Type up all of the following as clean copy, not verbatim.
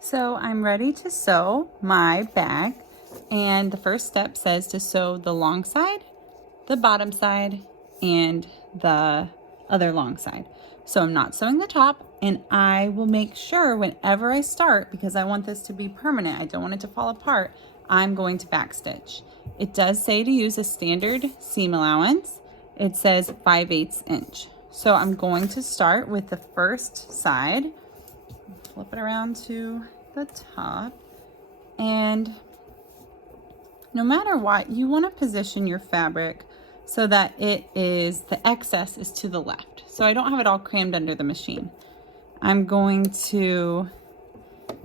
So I'm ready to sew my bag, and the first step says to sew the long side, the bottom side, and the other long side. So I'm not sewing the top, and I will make sure whenever I start, because I want this to be permanent, I don't want it to fall apart, I'm going to backstitch. It does say to use a standard seam allowance. It says 5/8 inch. So I'm going to start with the first side, flip it around to the top, and no matter what, you want to position your fabric so that the excess is to the left. So I don't have it all crammed under the machine. I'm going to,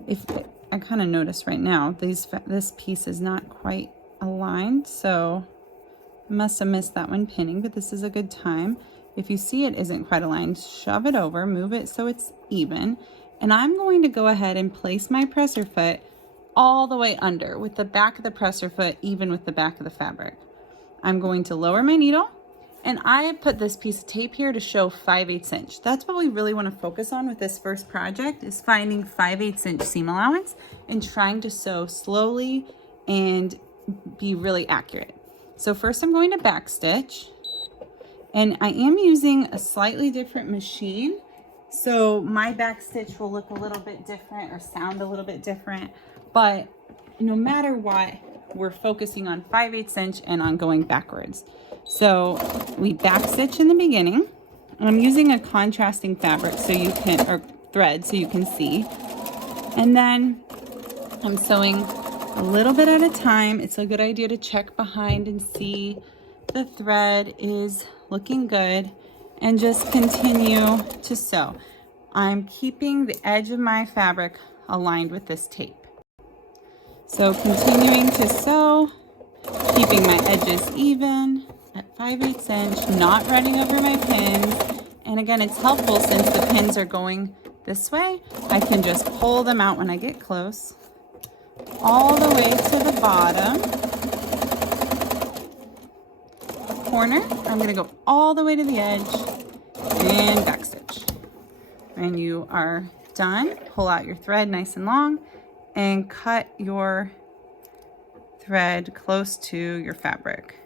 if I kind of notice right now, this piece is not quite aligned, so I must have missed that one pinning, but this is a good time. If you see it isn't quite aligned, shove it over, move it so it's even. And I'm going to go ahead and place my presser foot all the way under with the back of the presser foot even with the back of the fabric. I'm going to lower my needle, and I have put this piece of tape here to show 5/8 inch. That's what we really want to focus on with this first project, is finding 5/8 inch seam allowance and trying to sew slowly and be really accurate. So first I'm going to backstitch, and I am using a slightly different machine. So my back stitch will look a little bit different or sound a little bit different, but no matter what, we're focusing on 5/8 inch and on going backwards. So we back stitch in the beginning, and I'm using a contrasting fabric or thread so you can see. And then I'm sewing a little bit at a time. It's a good idea to check behind and see the thread is looking good, and just continue to sew. I'm keeping the edge of my fabric aligned with this tape. So continuing to sew, keeping my edges even at 5/8 inch, not running over my pins. And again, it's helpful since the pins are going this way. I can just pull them out when I get close, all the way to the bottom corner. I'm going to go all the way to the edge and backstitch. When you are done, pull out your thread nice and long and cut your thread close to your fabric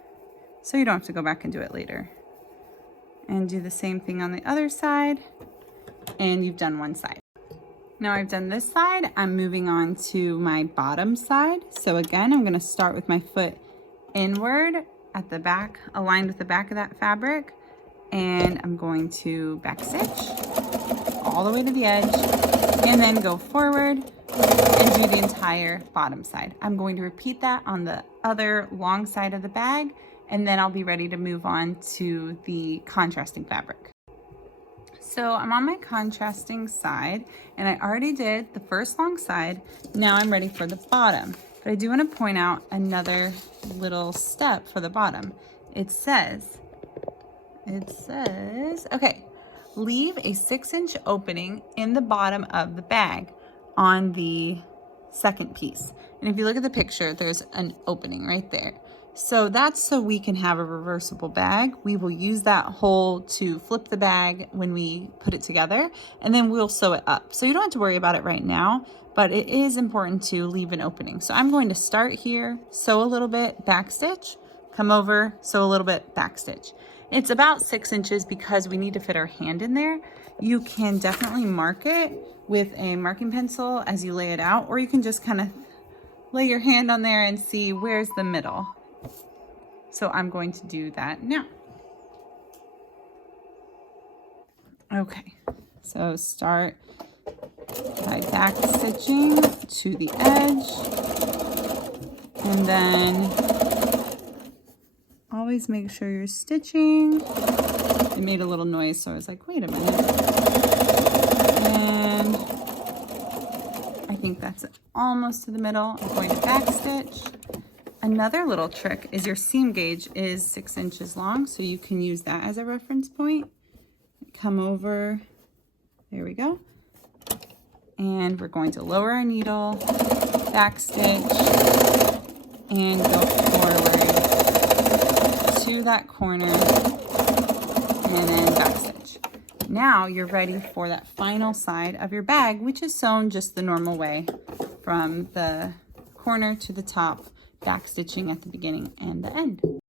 so you don't have to go back and do it later. And do the same thing on the other side, and you've done one side. Now I've done this side, I'm moving on to my bottom side. So again, I'm going to start with my foot inward at the back, aligned with the back of that fabric, and I'm going to backstitch all the way to the edge and then go forward and do the entire bottom side. I'm going to repeat that on the other long side of the bag, and then I'll be ready to move on to the contrasting fabric. So I'm on my contrasting side, and I already did the first long side. Now I'm ready for the bottom. But I do want to point out another little step for the bottom. It says, okay, leave a 6-inch opening in the bottom of the bag on the second piece. And if you look at the picture, there's an opening right there. So that's so we can have a reversible bag. We will use that hole to flip the bag when we put it together, and then we'll sew it up. So you don't have to worry about it right now, but it is important to leave an opening. So I'm going to start here, sew a little bit, backstitch, come over, sew a little bit, backstitch. It's about 6 inches because we need to fit our hand in there. You can definitely mark it with a marking pencil as you lay it out, or you can just kind of lay your hand on there and see where's the middle. So I'm going to do that now. Okay, so start by back stitching to the edge, and then always make sure you're stitching. It made a little noise, so I was like, wait a minute. And I think that's almost to the middle. I'm going to back stitch. Another little trick is your seam gauge is 6 inches long, so you can use that as a reference point. Come over, there we go. And we're going to lower our needle, back stitch, and go forward to that corner, and then back stitch. Now you're ready for that final side of your bag, which is sewn just the normal way from the corner to the top, back stitching at the beginning and the end.